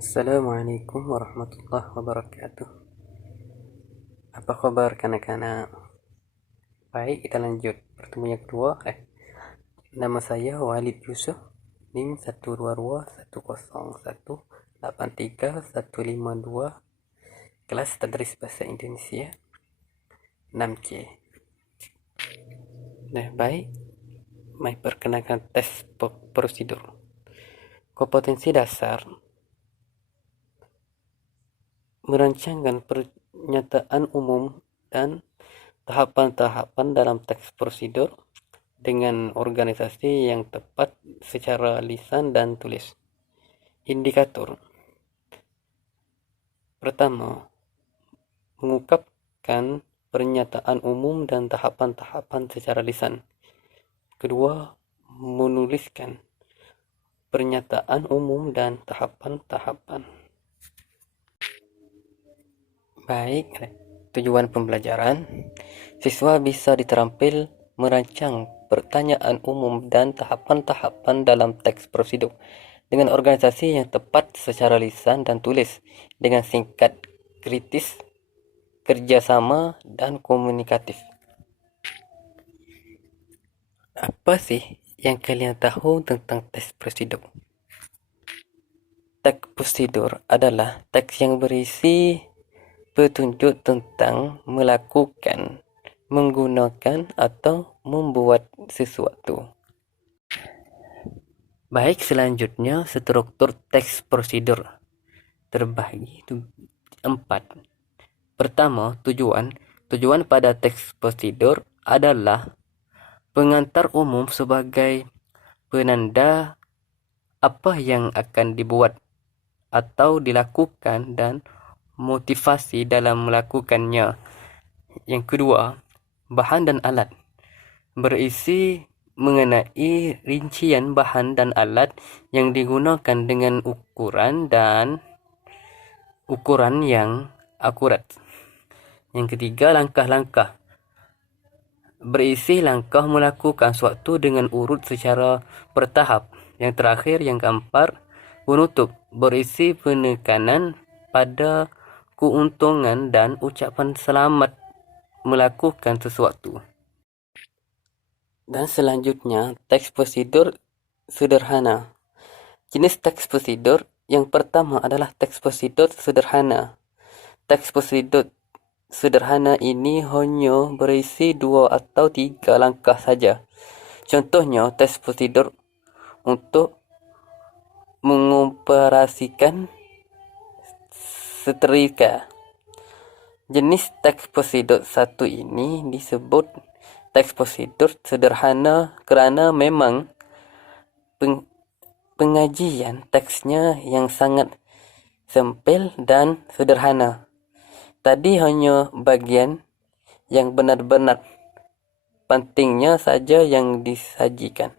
Assalamualaikum warahmatullahi wabarakatuh. Apa kabar kanak-kanak? Baik, kita lanjut pertemuan yang kedua. Nama saya Walid Yusuf. NIM 12210183152. Kelas Tadris Bahasa Indonesia 6C. Nah, baik. Mari perkenalkan tes prosedur. Kompetensi dasar merancangkan pernyataan umum dan tahapan-tahapan dalam teks prosedur dengan organisasi yang tepat secara lisan dan tulis. Indikator pertama, mengungkapkan pernyataan umum dan tahapan-tahapan secara lisan. Kedua, menuliskan pernyataan umum dan tahapan-tahapan. Baik, tujuan pembelajaran. Siswa bisa diterampil merancang pertanyaan umum dan tahapan-tahapan dalam teks prosedur dengan organisasi yang tepat secara lisan dan tulis, dengan singkat, kritis, kerjasama, dan komunikatif. Apa sih yang kalian tahu tentang teks prosedur? Teks prosedur adalah teks yang berisi petunjuk tentang melakukan, menggunakan, atau membuat sesuatu. Baik, selanjutnya struktur teks prosedur terbagi 4. Pertama, tujuan. Tujuan pada teks prosedur adalah pengantar umum sebagai penanda apa yang akan dibuat atau dilakukan dan motivasi dalam melakukannya. Yang kedua, bahan dan alat. Berisi mengenai rincian bahan dan alat yang digunakan dengan ukuran yang akurat. Yang ketiga, langkah-langkah. Berisi langkah melakukan suatu dengan urut secara bertahap. Yang terakhir, yang keempat, penutup. Berisi penekanan pada keuntungan dan ucapan selamat melakukan sesuatu. Dan selanjutnya, teks prosedur sederhana. Jenis teks prosedur yang pertama adalah teks prosedur sederhana. Teks prosedur sederhana ini hanya berisi 2 atau 3 langkah saja. Contohnya, teks prosedur untuk mengoperasikan setrika. Jenis teks prosedur satu ini disebut teks prosedur sederhana kerana memang pengajian teksnya yang sangat sempil dan sederhana. Tadi hanya bagian yang benar-benar pentingnya saja yang disajikan.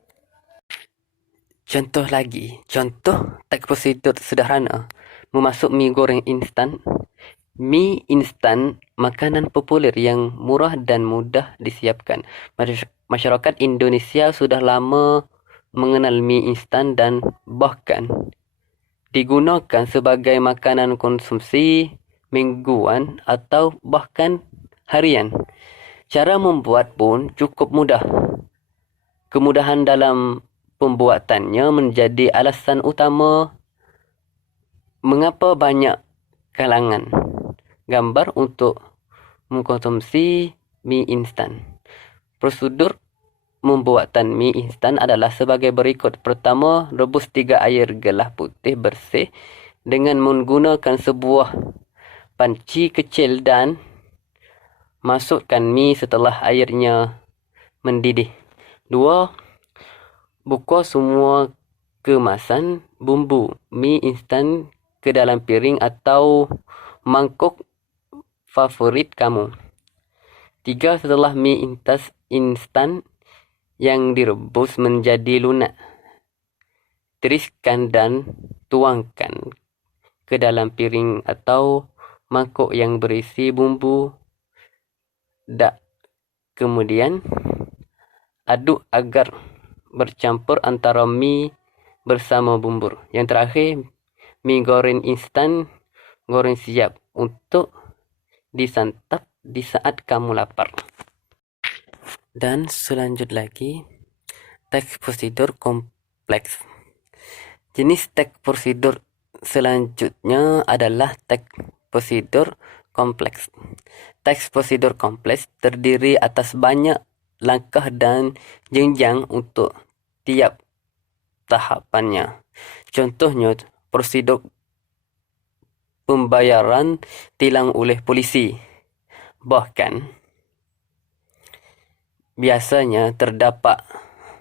Contoh lagi, contoh teks prosedur sederhana: memasak mie goreng instan. Mie instan makanan populer yang murah dan mudah disiapkan. Masyarakat Indonesia sudah lama mengenal mie instan dan bahkan digunakan sebagai makanan konsumsi mingguan atau bahkan harian. Cara membuat pun cukup mudah. Kemudahan dalam pembuatannya menjadi alasan utama mengapa banyak kalangan gambar untuk mengkonsumsi mie instan. Prosedur pembuatan mie instan adalah sebagai berikut. Pertama, rebus 3 air gelas putih bersih dengan menggunakan sebuah panci kecil dan masukkan mie setelah airnya mendidih. 2. Buka semua kemasan bumbu mie instan ke dalam piring atau mangkuk favorit kamu. 3. Setelah mie instan yang direbus menjadi lunak, tiriskan dan tuangkan ke dalam piring atau mangkuk yang berisi bumbu. Kemudian aduk agar bercampur antara mie bersama bumbu. Yang terakhir, mie goreng instan, goreng siap untuk disantap di saat kamu lapar. Dan selanjut lagi, teks prosedur kompleks. Jenis teks prosedur selanjutnya adalah teks prosedur kompleks. Teks prosedur kompleks terdiri atas banyak langkah dan jenjang untuk tiap tahapannya. Contohnya, prosedur pembayaran tilang oleh polisi. Bahkan, biasanya terdapat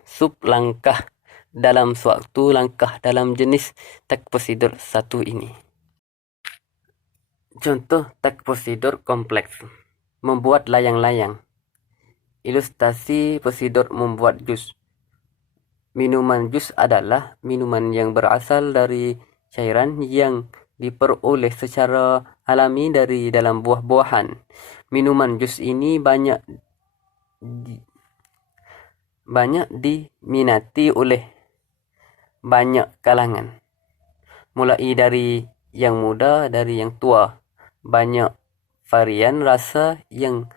sub langkah dalam suatu langkah dalam jenis teks prosedur satu ini. Contoh teks prosedur kompleks. Membuat layang-layang. Ilustrasi prosedur membuat jus. Minuman jus adalah minuman yang berasal dari cairan yang diperoleh secara alami dari dalam buah-buahan. Minuman jus ini banyak diminati oleh banyak kalangan. Mulai dari yang muda, dari yang tua. Banyak varian rasa yang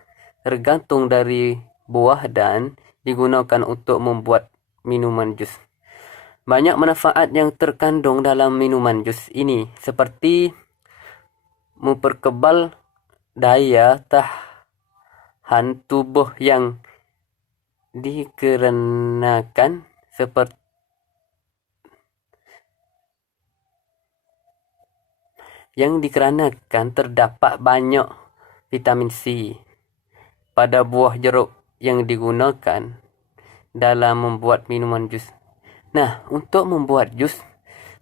tergantung dari buah dan digunakan untuk membuat minuman jus. Banyak manfaat yang terkandung dalam minuman jus ini, seperti memperkebal daya tahan tubuh yang dikarenakan terdapat banyak vitamin C pada buah jeruk yang digunakan dalam membuat minuman jus. Nah, untuk membuat jus,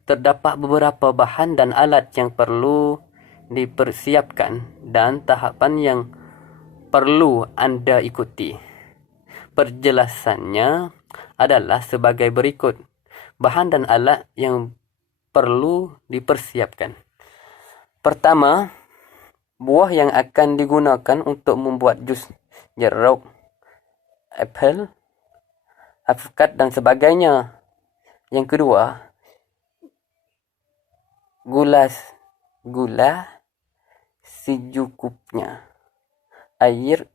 terdapat beberapa bahan dan alat yang perlu dipersiapkan dan tahapan yang perlu Anda ikuti. Perjelasannya adalah sebagai berikut. Bahan dan alat yang perlu dipersiapkan. Pertama, buah yang akan digunakan untuk membuat jus. Jeruk, apel, alpukat, dan sebagainya. Yang kedua, gula secukupnya. Air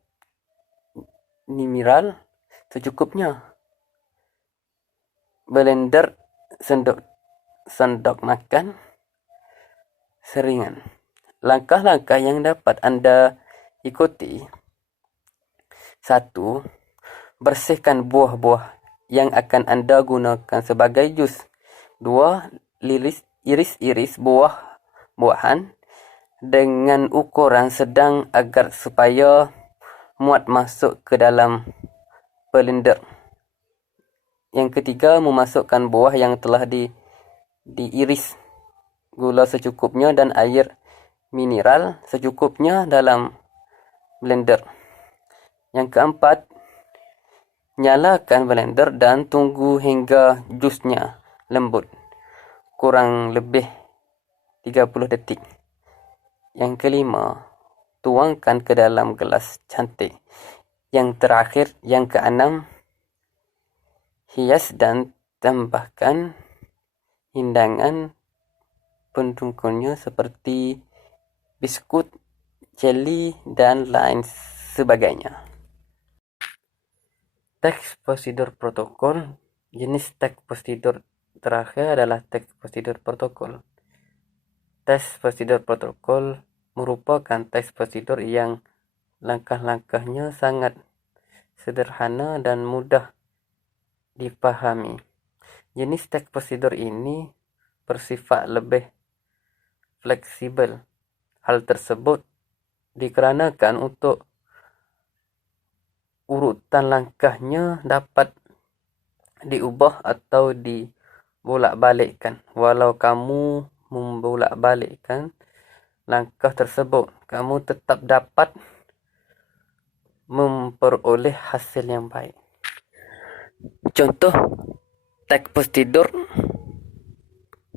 mineral secukupnya. Blender sendok makan seringan. Langkah-langkah yang dapat Anda ikuti. 1. Bersihkan buah-buah yang akan Anda gunakan sebagai jus. 2. Iris-iris buah-buahan dengan ukuran sedang agar supaya muat masuk ke dalam blender. Yang ketiga, memasukkan buah yang telah diiris, gula secukupnya dan air mineral secukupnya dalam blender. Yang keempat, nyalakan blender dan tunggu hingga jusnya lembut, kurang lebih 30 detik. Yang kelima, tuangkan ke dalam gelas cantik. Yang terakhir, yang keenam, hias dan tambahkan hidangan pendukungnya seperti biskut, jelly, dan lain sebagainya. Teks prosedur protokol. Jenis teks prosedur terakhir adalah teks prosedur protokol. Teks prosedur protokol merupakan teks prosedur yang langkah-langkahnya sangat sederhana dan mudah dipahami. Jenis teks prosedur ini bersifat lebih fleksibel. Hal tersebut dikarenakan untuk urutan langkahnya dapat diubah atau dibolak-balikkan. Walau kamu membolak-balikkan langkah tersebut, kamu tetap dapat memperoleh hasil yang baik. Contoh teks prosedur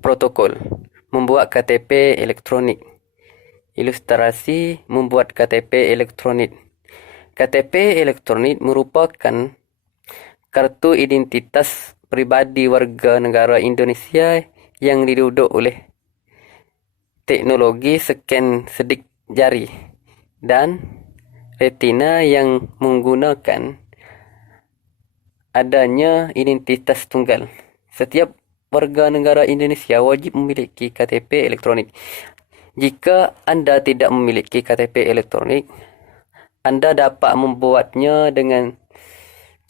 protokol. Membuat KTP elektronik. Ilustrasi membuat KTP elektronik. KTP elektronik merupakan kartu identitas pribadi warga negara Indonesia yang diduduk oleh teknologi scan sidik jari dan retina yang menggunakan adanya identitas tunggal. Setiap warga negara Indonesia wajib memiliki KTP elektronik. Jika Anda tidak memiliki KTP elektronik, Anda dapat membuatnya dengan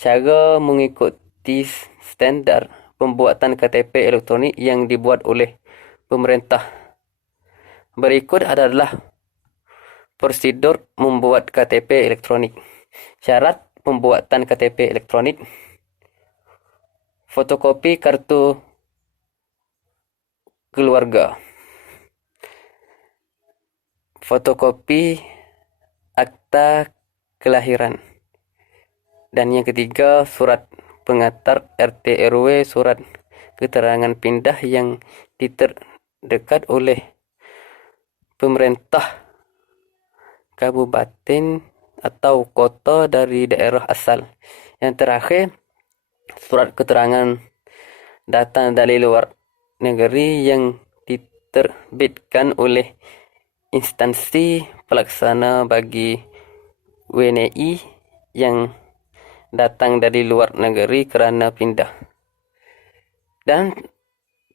cara mengikuti standar pembuatan KTP elektronik yang dibuat oleh pemerintah. Berikut adalah prosedur membuat KTP elektronik. Syarat pembuatan KTP elektronik: fotokopi kartu keluarga, fotokopi akta kelahiran, dan yang ketiga surat pengantar RT RW, surat keterangan pindah yang diterdekat oleh pemerintah kabupaten atau kota dari daerah asal. Yang terakhir, surat keterangan datang dari luar negeri yang diterbitkan oleh instansi pelaksana bagi WNI yang datang dari luar negeri kerana pindah. Dan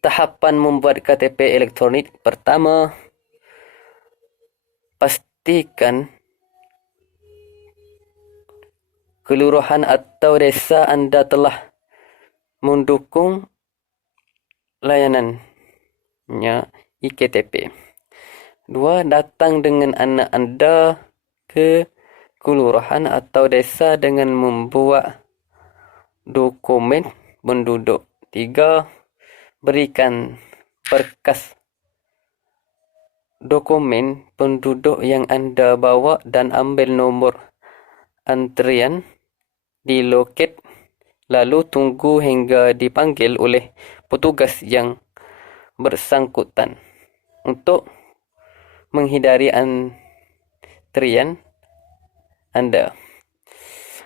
tahapan membuat KTP elektronik: pertama, pastikan kelurahan atau desa Anda telah mendukung layanannya iKTP. 2. Datang dengan anak Anda ke kelurahan atau desa dengan membawa dokumen penduduk. 3. Berikan berkas dokumen penduduk yang Anda bawa dan ambil nomor antrian di loket, lalu tunggu hingga dipanggil oleh petugas yang bersangkutan. Untuk menghindari antrian Anda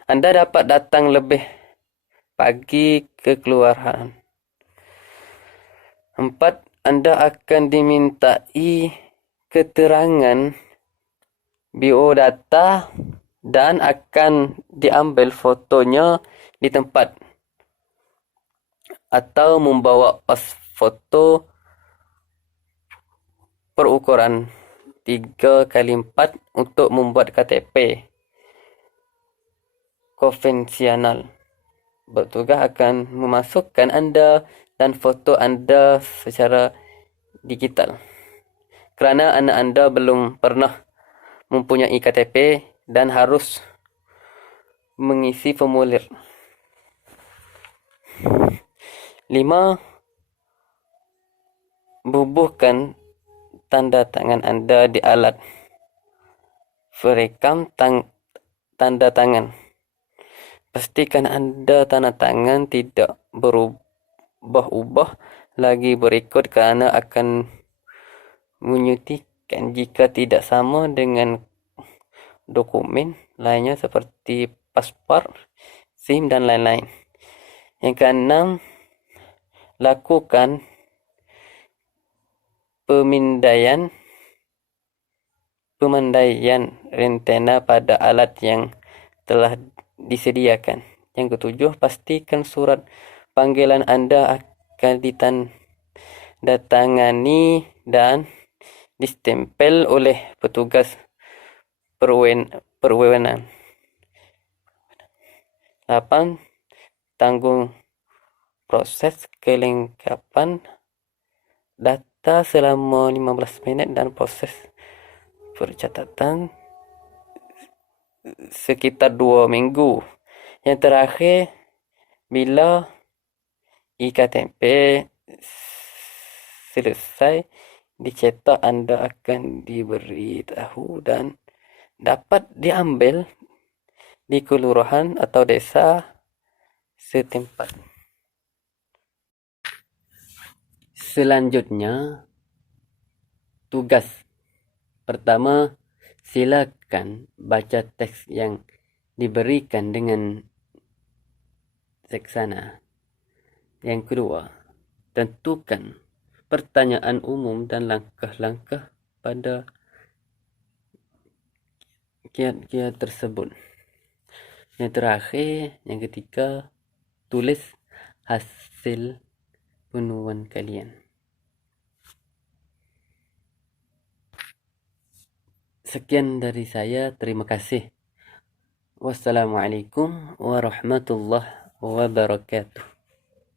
dapat datang lebih pagi ke kelurahan. 4. Anda akan dimintai keterangan biodata dan akan diambil fotonya di tempat, atau membawa pas foto berukuran 3x4 untuk membuat KTP konvensional. Petugas akan memasukkan Anda dan foto Anda secara digital. Kerana anak Anda belum pernah mempunyai KTP dan harus mengisi formulir. 5. Bubuhkan tanda tangan Anda di alat perekam tanda tangan. Pastikan Anda tanda tangan tidak berubah-ubah lagi berikut kerana akan menyutikan jika tidak sama dengan dokumen lainnya seperti paspor, SIM dan lain-lain. Yang keenam, lakukan pemindaian rentena pada alat yang telah disediakan. Yang ketujuh, pastikan surat panggilan Anda akan ditandatangani dan distempel oleh petugas berwenang. 8. Tanggung proses kelengkapan data selama 15 minit dan proses percatatan sekitar 2 minggu. Yang terakhir, bila iKTP selesai dicetak, Anda akan diberitahu dan dapat diambil di kelurahan atau desa setempat. Selanjutnya, tugas. Pertama, silakan baca teks yang diberikan dengan seksama. Yang kedua, tentukan pertanyaan umum dan langkah-langkah pada kiat-kiat tersebut. Yang terakhir, yang ketiga, tulis hasil penuan kalian. Sekian dari saya, terima kasih. Wassalamualaikum warahmatullahi wabarakatuh.